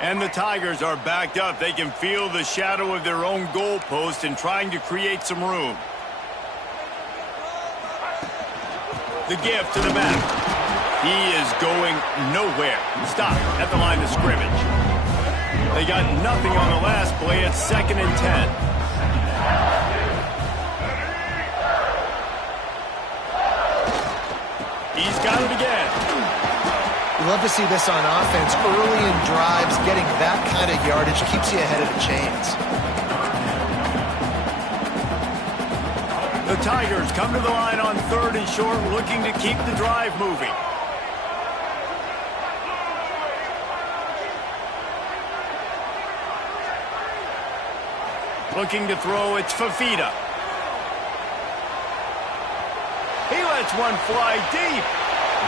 And the Tigers are backed up. They can feel the shadow of their own goalpost and trying to create some room. The give to the back. He is going nowhere. Stop at the line of scrimmage. They got nothing on the last play. It's 2nd and 10. He's got it again. We love to see this on offense. Early in drives, getting that kind of yardage keeps you ahead of the chains. The Tigers come to the line on 3rd and short, looking to keep the drive moving. Looking to throw, it's Fafita. He lets one fly deep.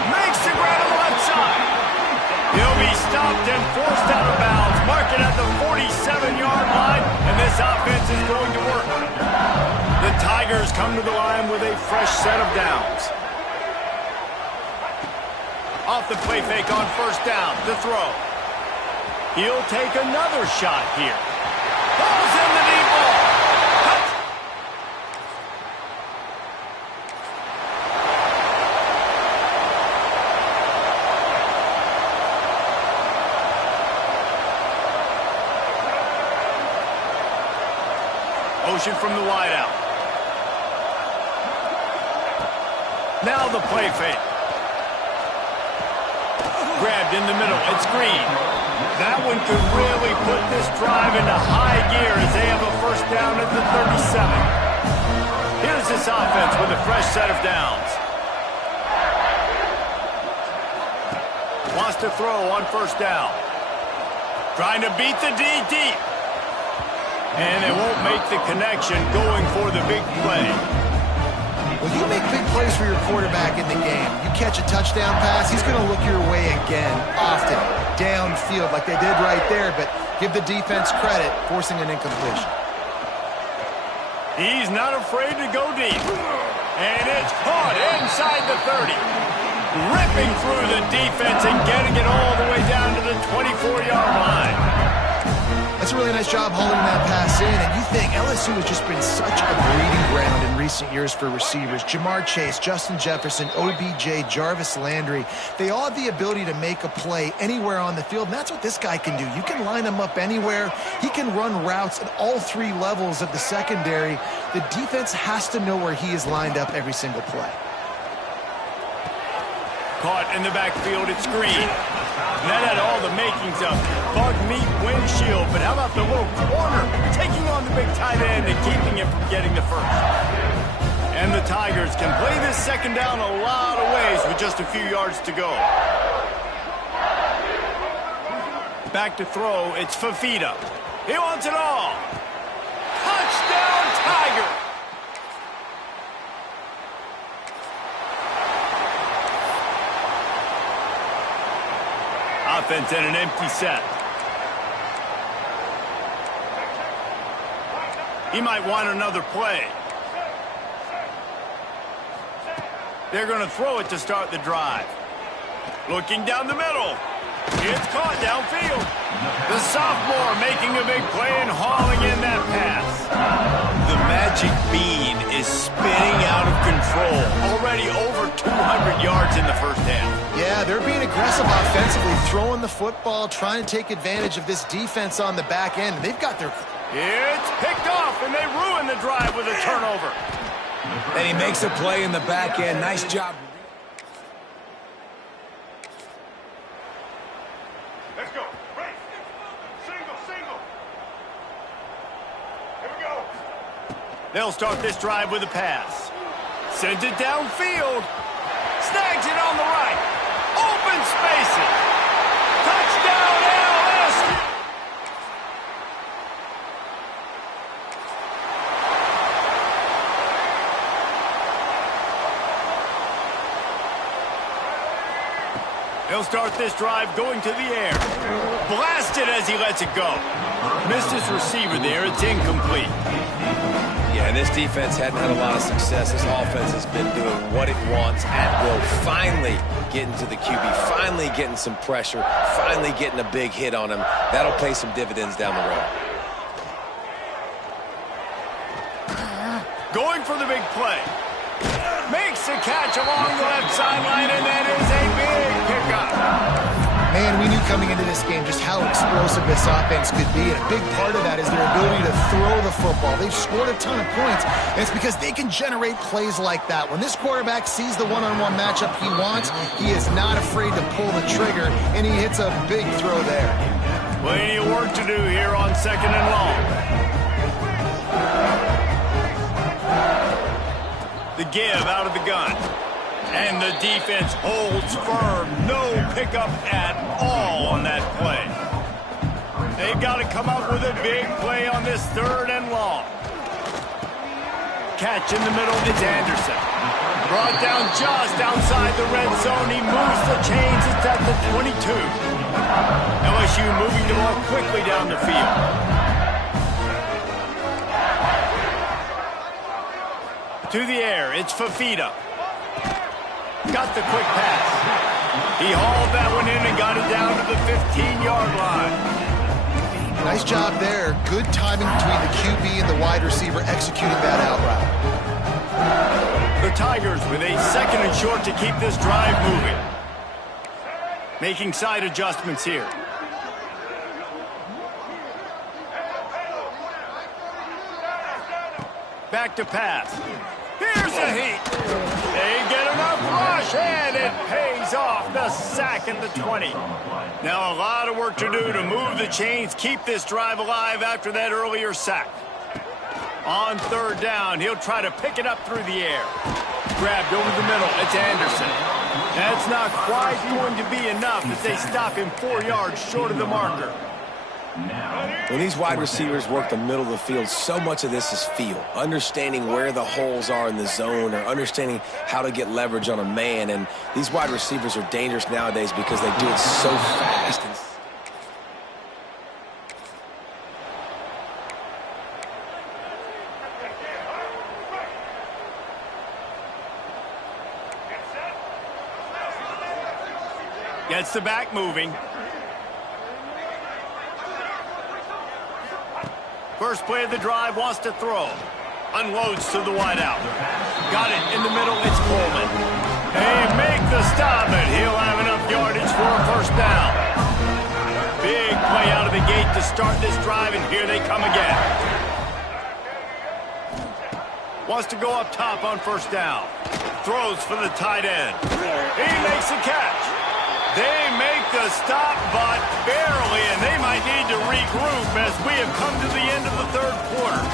Makes the grab on the left side. He'll be stopped and forced out of bounds. Mark it at the 47-yard line, and this offense is going to work. The Tigers come to the line with a fresh set of downs. Off the play fake on 1st down. The throw. He'll take another shot here. Balls in the deep ball. Cut. Motion from the wideout. Now the play fake. Grabbed in the middle. It's Green. That one could really put this drive into high gear as they have a 1st down at the 37. Here's this offense with a fresh set of downs. Wants to throw on 1st down. Trying to beat the D deep. And they won't make the connection going for the big play. When you make big plays for your quarterback in the game, you catch a touchdown pass, he's going to look your way again, often, downfield like they did right there, but give the defense credit, forcing an incompletion. He's not afraid to go deep. And it's caught inside the 30. Ripping through the defense and getting it all the way down to the 24-yard line. That's a really nice job holding that pass in, and you think LSU has just been such a breeding ground in recent years for receivers. Jamar Chase, Justin Jefferson, OBJ, Jarvis Landry, they all have the ability to make a play anywhere on the field, and that's what this guy can do. You can line him up anywhere. He can run routes at all 3 levels of the secondary. The defense has to know where he is lined up every single play. Caught in the backfield, it's Green. That had all the makings of bug meat windshield, but how about the little corner taking on the big tight end and keeping him from getting the 1st? And the Tigers can play this 2nd down a lot of ways with just a few yards to go. Back to throw, it's Fafita. He wants it all. Touchdown, Tiger! Offense in an empty set. He might want another play. They're going to throw it to start the drive. Looking down the middle. It's caught downfield. The sophomore making a big play and hauling in that pass. The magic bean is spinning out of control. Already over 200 yards in the 1st half. Yeah, they're being aggressive offensively, throwing the football, trying to take advantage of this defense on the back end. They've got their... It's picked off, and they ruin the drive with a turnover. And he makes a play in the back end. Nice job. Let's go. Right. Single, single. Here we go. They'll start this drive with a pass. Sends it downfield. Snags it on the right. Open spaces. Touchdown, LSU. He'll start this drive going to the air. Blasted as he lets it go. Missed his receiver there. It's incomplete. Yeah, and this defense hadn't had a lot of success. This offense has been doing what it wants at will. Finally getting to the QB. Finally getting some pressure. Finally getting a big hit on him. That'll pay some dividends down the road. Going for the big play. Makes the catch along the left sideline, and that is a big pickup. Man, we knew coming into this game just how explosive this offense could be, and a big part of that is their ability to throw the football. They've scored a ton of points, and it's because they can generate plays like that. When this quarterback sees the one-on-one matchup he wants, he is not afraid to pull the trigger, and he hits a big throw there. Plenty of work to do here on 2nd and long. The give out of the gun. And the defense holds firm. No pickup at all on that play. They've got to come up with a big play on this 3rd and long. Catch in the middle. It's Anderson. Brought down just outside the red zone. He moves the chains. It's at the 22. LSU moving the ball quickly down the field. To the air, it's Fafita. Got the quick pass. He hauled that one in and got it down to the 15-yard line. Nice job there. Good timing between the QB and the wide receiver executing that out route. The Tigers with a 2nd and short to keep this drive moving. Making side adjustments here. Back to pass. Here's a heat. They get enough rush, and it pays off. The sack at the 20. Now a lot of work to do to move the chains, keep this drive alive after that earlier sack. On 3rd down, he'll try to pick it up through the air. Grabbed over the middle. It's Anderson. That's not quite going to be enough as they stop him 4 yards short of the marker. When these wide receivers work the middle of the field, so much of this is feel. Understanding where the holes are in the zone, or understanding how to get leverage on a man. And these wide receivers are dangerous nowadays because they do it so fast. Gets the back moving. First play of the drive, wants to throw. Unloads to the wideout. Got it in the middle, it's Coleman. They make the stop, and he'll have enough yardage for a 1st down. Big play out of the gate to start this drive, and here they come again. Wants to go up top on 1st down. Throws for the tight end. He makes a catch. They make the stop, but barely, and they might need to regroup as we have come to the end of the 3rd quarter.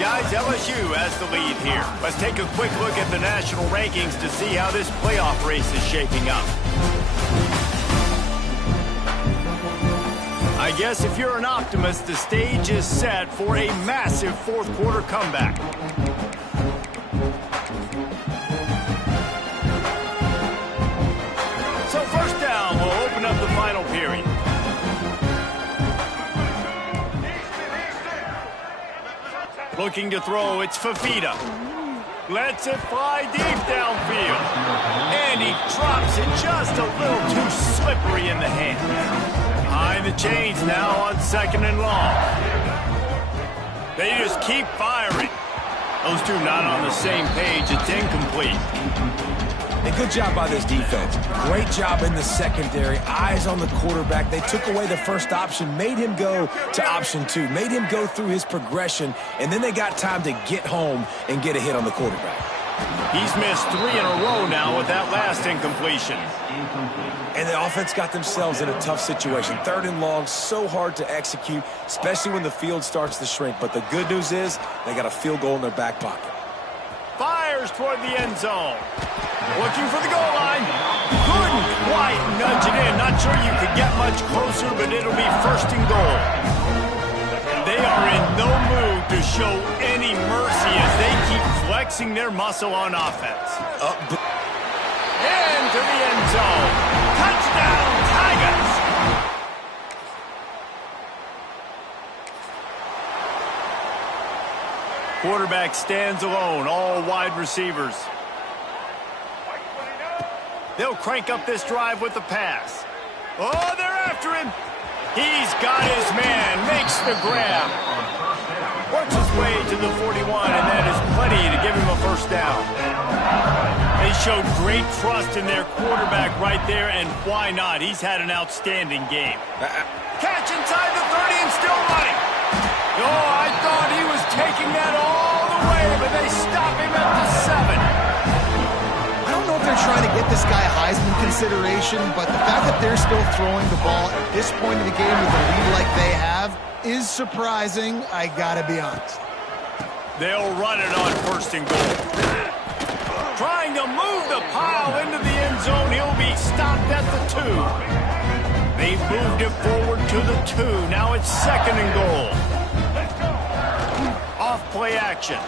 Guys, LSU has the lead here. Let's take a quick look at the national rankings to see how this playoff race is shaping up. I guess if you're an optimist, the stage is set for a massive 4th quarter comeback. So 1st down will open up the final period. Looking to throw, it's Fafita. Lets it fly deep downfield. And he drops it just a little too slippery in the hands. Behind the chains now on 2nd and long. They just keep firing. Those two not on the same page. It's incomplete. A good job by this defense. Great job in the secondary. Eyes on the quarterback. They took away the first option, made him go to option 2, made him go through his progression, and then they got time to get home and get a hit on the quarterback. He's missed 3 in a row now with that last incompletion. And the offense got themselves in a tough situation. 3rd and long, so hard to execute, especially when the field starts to shrink. But the good news is they got a field goal in their back pocket. Fires toward the end zone. Looking for the goal line. Couldn't quite nudge it in. Not sure you could get much closer, but it'll be 1st and goal. They are in no mood to show any mercy as they keep flexing their muscle on offense. Into the end zone. Quarterback stands alone, all wide receivers. They'll crank up this drive with the pass. Oh, they're after him. He's got his man, makes the grab. Works his way to the 41, and that is plenty to give him a first down. They showed great trust in their quarterback right there, and why not? He's had an outstanding game. Catch inside the 30 and still running. Oh, I thought he was taking that all the way, but they stop him at the 7. I don't know if they're trying to get this guy Heisman consideration, but the fact that they're still throwing the ball at this point in the game with a lead like they have is surprising, I gotta be honest. They'll run it on first and goal. Trying to move the pile into the end zone. He'll be stopped at the 2. They've moved it forward to the 2. Now it's second and goal. Off play action.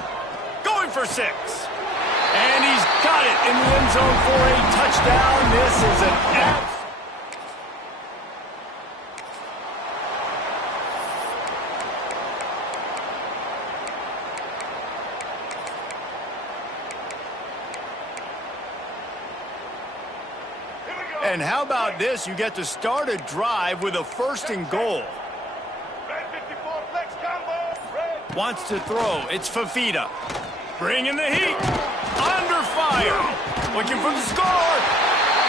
Going for 6. And he's got it in the end zone for a touchdown. This is an F. And how about this? You get to start a drive with a first and goal. Wants to throw. It's Fafita. Bringing the heat. Under fire. Looking for the score.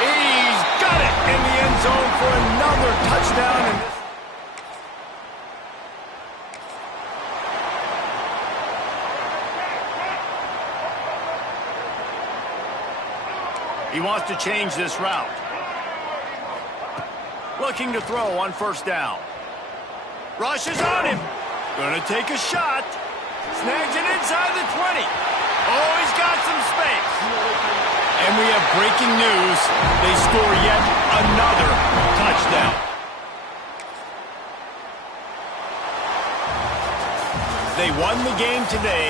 He's got it in the end zone for another touchdown. And he wants to change this route. Looking to throw on first down. Rushes on him. Gonna take a shot. Snags it inside the 20. Oh, he's got some space. And we have breaking news. They score yet another touchdown. They won the game today.